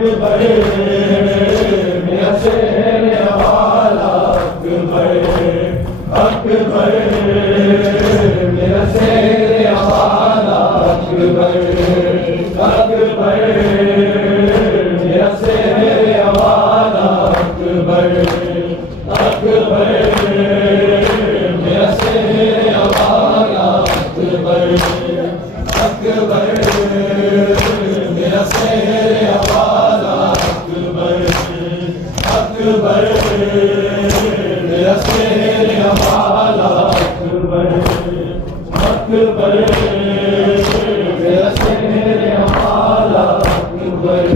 अकबर मेरा शेर वाला अकबर अकबर मेरा शेर वाला अकबर अकबर मेरा शेर वाला अकबर अकबर मेरा शेर वाला अकबर अकबर मेरा शेर वाला अकबर अकबर मेरा शेर वाला अकबर अकबर मेरा शेर वाला अकबर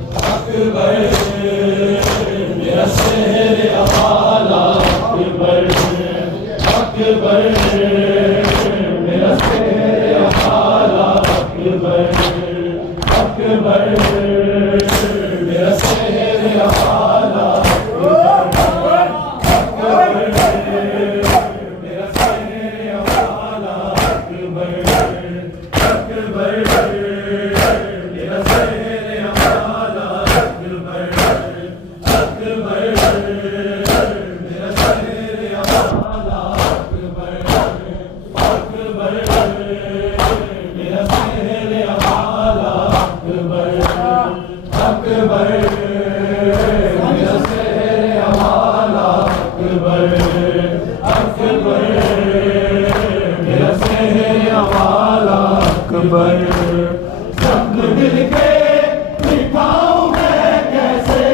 अकबर मेरा शेर वाला अकबर अकबर मेरा शेर वाला अकबर अकबर मेरा शेर वाला अकबर अकबर मेरा शेर वाला अकबर अकबर मेरा शेर वाला अकबर अकबर मेरा शेर वाला अकबर अकबर मेरा शेर वाला अकबर अकबर मेरा शेर वाला अकबर अकबर मेरा शेर वाला अकबर जख्म दिल के दिखाऊं मैं कैसे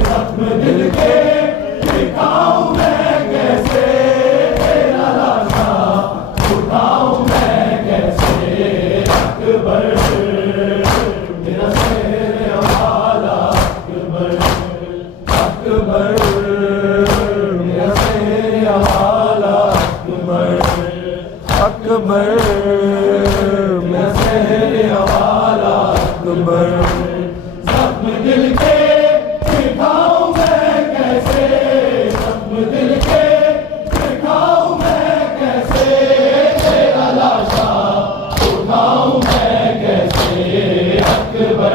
जख्म दिल के दिखाऊं मैं कैसे तेरा लाशा उठाऊं मैं कैसे अकबर मेरा शेर वाला अकबर अकबर मेरा शेर वाला अकबर अकबर मेरा शेर वाला अकबर जख्म दिल के दिखाऊं मैं कैसे जख्म दिल के दिखाऊं मैं कैसे तेरा लाशा उठाऊं मैं कैसे अकबर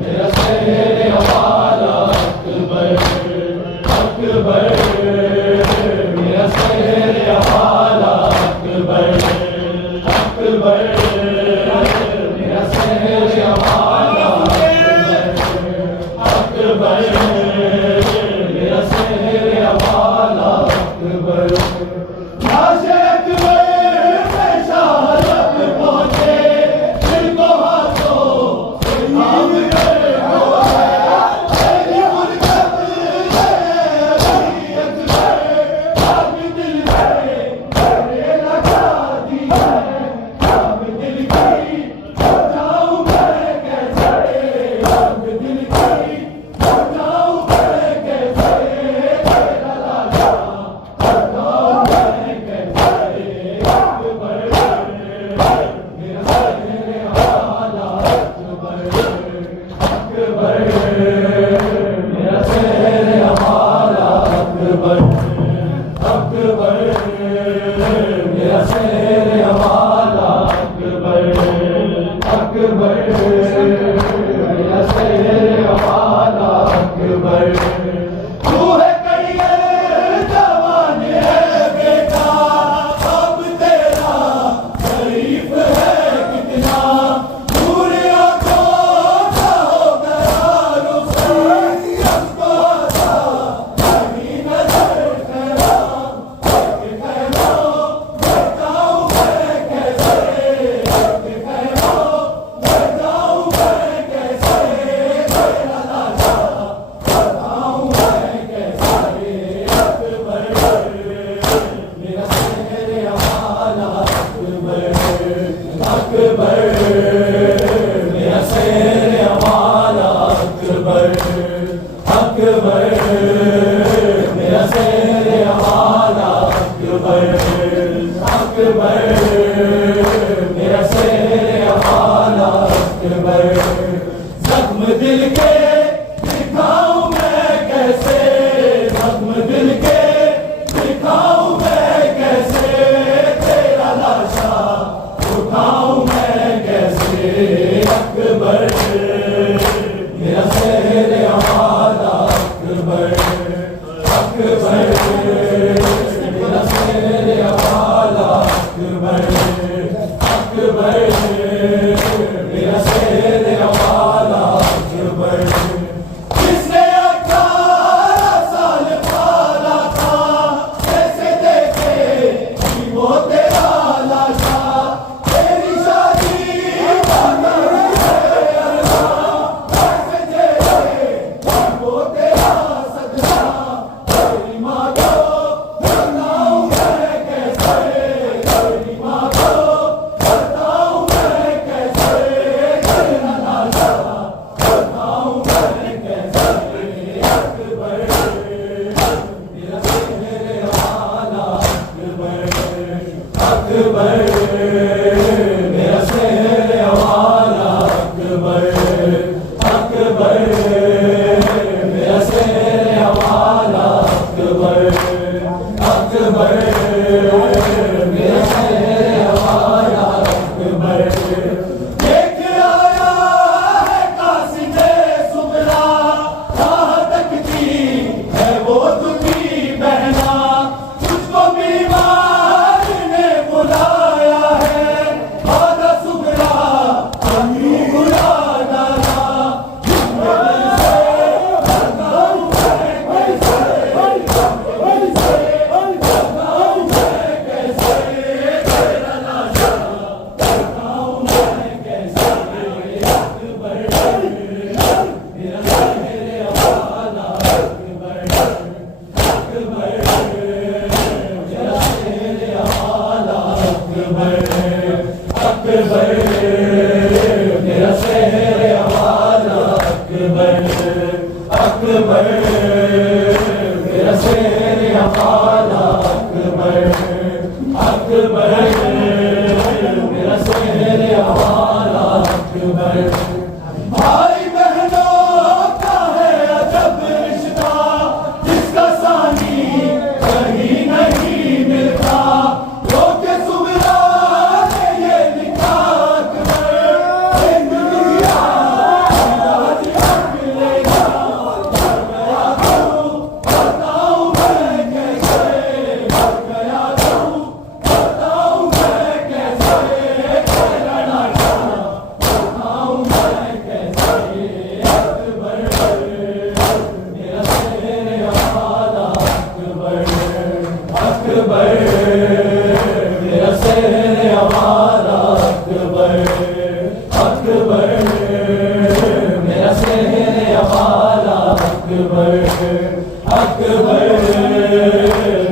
मेरा शेर वाला अकबर अकबर मेरा शेर वाला अकबर अकबर मेरा शेर वाला अकबर मेरा शेर वाला अकबर लाशे अकबर में शहादत पहुंचे दिल को हाथों थाम कर बोला तेरी मुल्कत है अकबर अब दिल में करने लगा दिया अब दिल की हो जाऊं मैं कैसे अब दिल की हो जाऊं मैं कैसे तेरा लाशा उठाऊं मैं कैसे अकबर मेरा शेर वाला अकबर अकबर मेरा शेर वाला अकबर अकबर मेरा शेर वाला अकबर अकबर मेरा शेर वाला अकबर तू है कड़ियल जवान है बेटा अब तेरा शरीफ है कितना दूर आंखों का हो गया रुखसत हमको आता नहीं नजर तेरा एक कहना बताऊं मैं कैसे एक कहना बताऊं मैं कैसे तेरा लाशा बताऊं मैं कैसे अकबर मेरा शेर वाला अकबर अकबर मेरा शेर वाला अकबर अकबर मेरा शेर वाला अकबर अकबर मेरा शेर वाला अकबर जख्म दिल के दिखाऊं मैं कैसे जख्म दिल के दिखाऊं मैं कैसे तेरा लाशा उठाऊं मैं कैसे अकबर अकबर अकबर मेरा शेर हवाला अकबर अकबर मेरा शेर हवाला अकबर देख आया है कासिदे सुगरा राह तकती है वो दुखी बहना तुझको बीमार ने बुलाया है आधा सुगरा अभी बुला डाला मेरा शहर हवाला अकबर अकबर मेरा शहर हवाला अकबर अकबर मेरा शहर हवाला अकबर भाई बहनों का है अजब रिश्ता जिसका सानी कहीं नहीं मिलता लोग सुगरा ने ये लिखा अकबर एक दुनिया आज अकेलेगा मर गया तू बताऊं मैं कैसे मर गया तू बताऊं मैं कैसे तेरा नाता बताऊं मैं कैसे अकबर मेरा शेर हवाला अकबर अकबर मेरा शेर हवाला अकबर अकबर मेरा शेर हवाला अकबर अकबर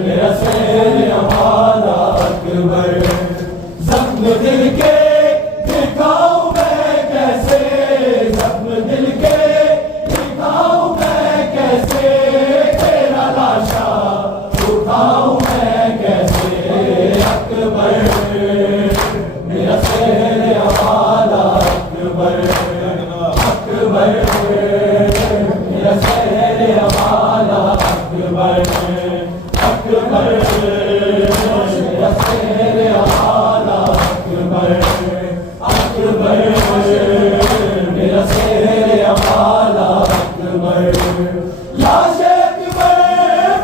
मेरा शेर हवाला अकबर जख्म दिल के दिखाऊं मैं कैसे जख्म दिल के दिखाऊं मैं कैसे तेरा लाशा उठाऊं मैं कैसे अकबर मेरा शेर हवाला अकबर अकबर मेरा शेर हवाला अकबर अकबर मेरा शेर हवाला अकबर अकबर मेरा शेर हवाला अकबर लाशे अकबर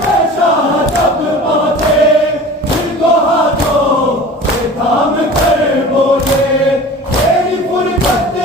में शाह जब पहुंचे दिल को हाथों से थाम कर बोले तेरी फुर्सत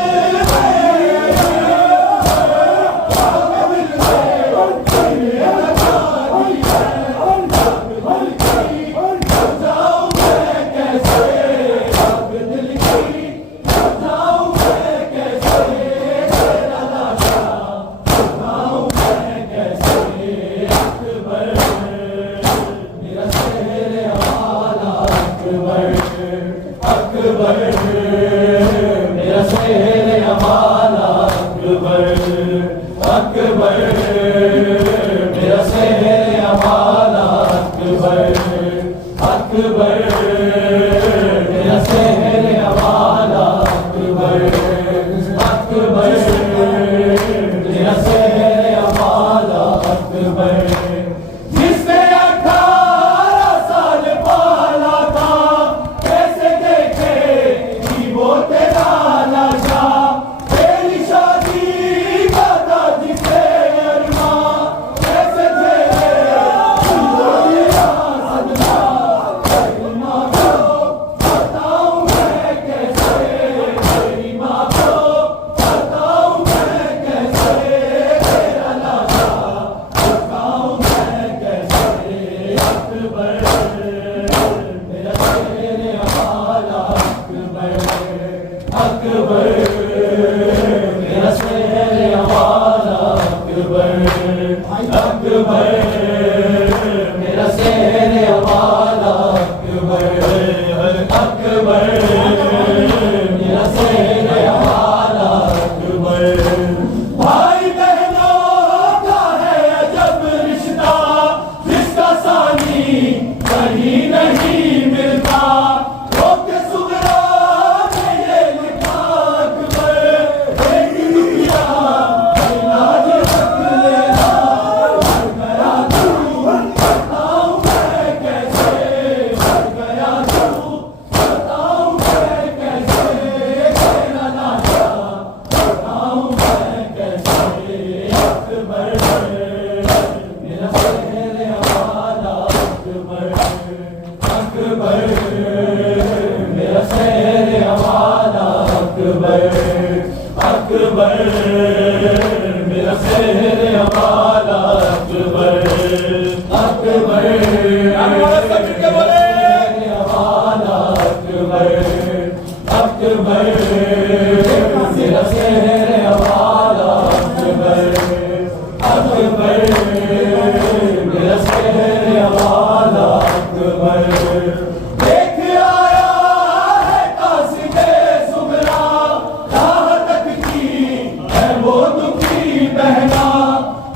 अकबर मेरा शेर हवाला अकबर अकबर मेरा शेर हवाला अकबर अकबर मेरा शेर हवाला अकबर अकबर मेरा शेर हवाला अकबर जिसने 18 साल पाला था कैसे देखे कि वो तेरा लाशा तेरी शादी का था जिसे अरमां कैसे झेले तेरा सदमा तेरी माँ को बताऊं मैं कैसे तेरी माँ को बताऊं मैं कैसे तेरा लाशा बताऊं मैं कैसे अकबर मेरा शेर हवाला अकबर अकबर मेरा शेर हवाला अकबर अकबर मेरा शेर हवाला अकबर अकबर मेरा शेर हवाला अकबर भाई बहनों का है अजब रिश्ता जिसका सानी कहीं नहीं मिलता लोग सुगरा ने ये लिखा अकबर अकबर मेरा शहर हमारा अकबर अकबर हमारा अकबर अकबर मेरा शहर हमारा अकबर अकबर मेरा शहर हमारा अकबर देख आया है कासिदे सुगरा राह तक की है वो दुखी बहना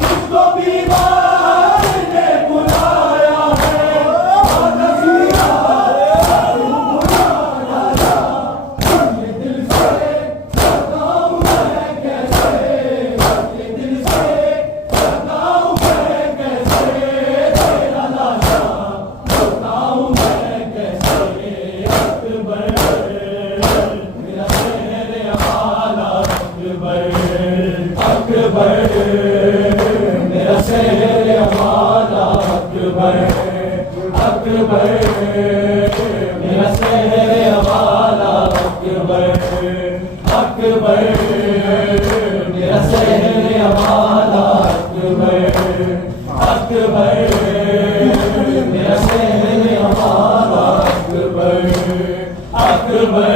उसको बीमार ने बुलाया है नसीहा ये दिल से बताऊं मैं कैसे ये दिल से बताऊं मैं कैसे तेरा लाशा बताऊं मैं कैसे अकबर मेरा शहर हमारा अकबर अकबर मेरा शहर हमारा अकबर अकबर मेरा शहर हमारा अकबर अकबर मेरा शहर हमारा अकबर अकबर मेरा शहर हमारा अकबर अकबर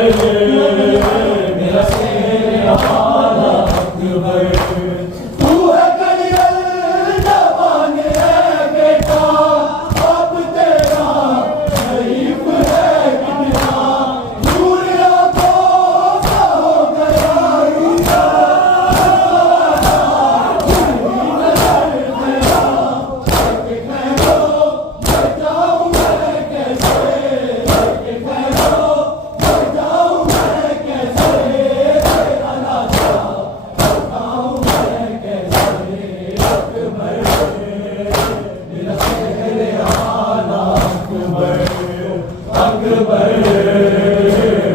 मेरा शहर हमारा अकबर तू है कलियल जवान है बेटा अब तेरा शरीफ है कितना दूर आंखों सा हो गया ईसा बचाऊं मैं कैसे बचाऊं मैं कैसे तेरा लाशा बताऊं मैं कैसे अकबर मेरा शहर हमारा अकबर अकबर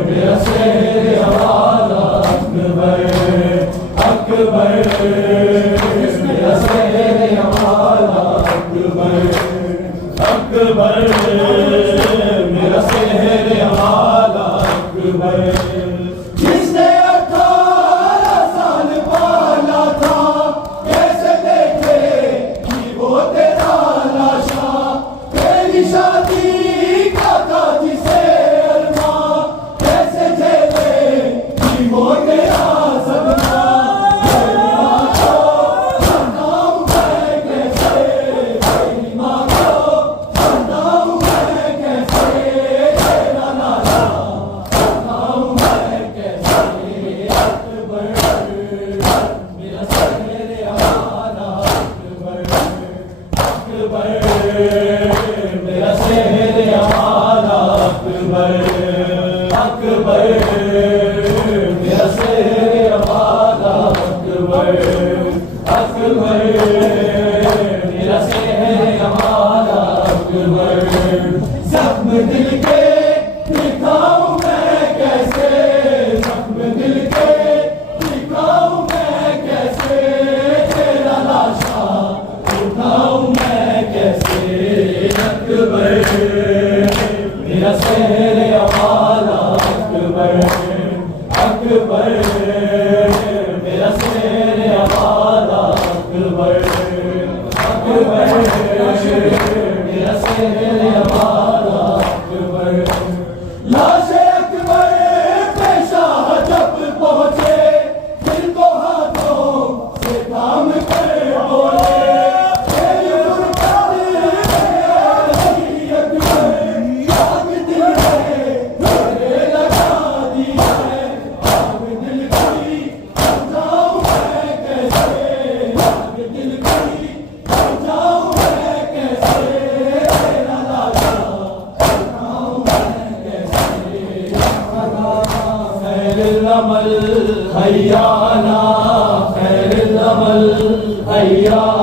मेरा शहर हमारा अकबर अकबर मेरा शहर हमारा अकबर अकबर मेरा शहर हमारा अकबर जिसने 18 साल पाला था कैसे देखे कि वो तेरा लाशा तेरी शादी का था जिसे अरमा कैसे झेले कि वो तेरा सपना तेरी माँ को बताऊं मैं कैसे तेरी माँ को बताऊं मैं कैसे तेरा लाशा बताऊं मैं कैसे अकबर मेरा शहर हमारा अकबर अकबर मेरा शहर हमारा अकबर अकबर मेरा शहर हमारा अकबर अकबर मेरा शहर हमारा अकबर जख्म दिल के दिखाऊं मैं कैसे जख्म दिल के दिखाऊं मैं कैसे तेरा लाशा उठाऊं मैं कैसे अकबर मेरा शहर हमारा अकबर अकबर मेरा शहर हमारा अकबर अकबर मेरा शहर हमारा अकबर लाशे अकबर पे शाह जब पहुंचे दिल को हाथों से थाम कर बोले तेरी गुरबत में अली अकबर आग दिल में मेरे लगा दी है आग दिल की समझाऊं मैं कैसे आग दिल की समझाऊं मैं कैसे तेरा लाशा बताऊं मैं कैसे खैरुल अमल हयाना खैरुल अमल हयाना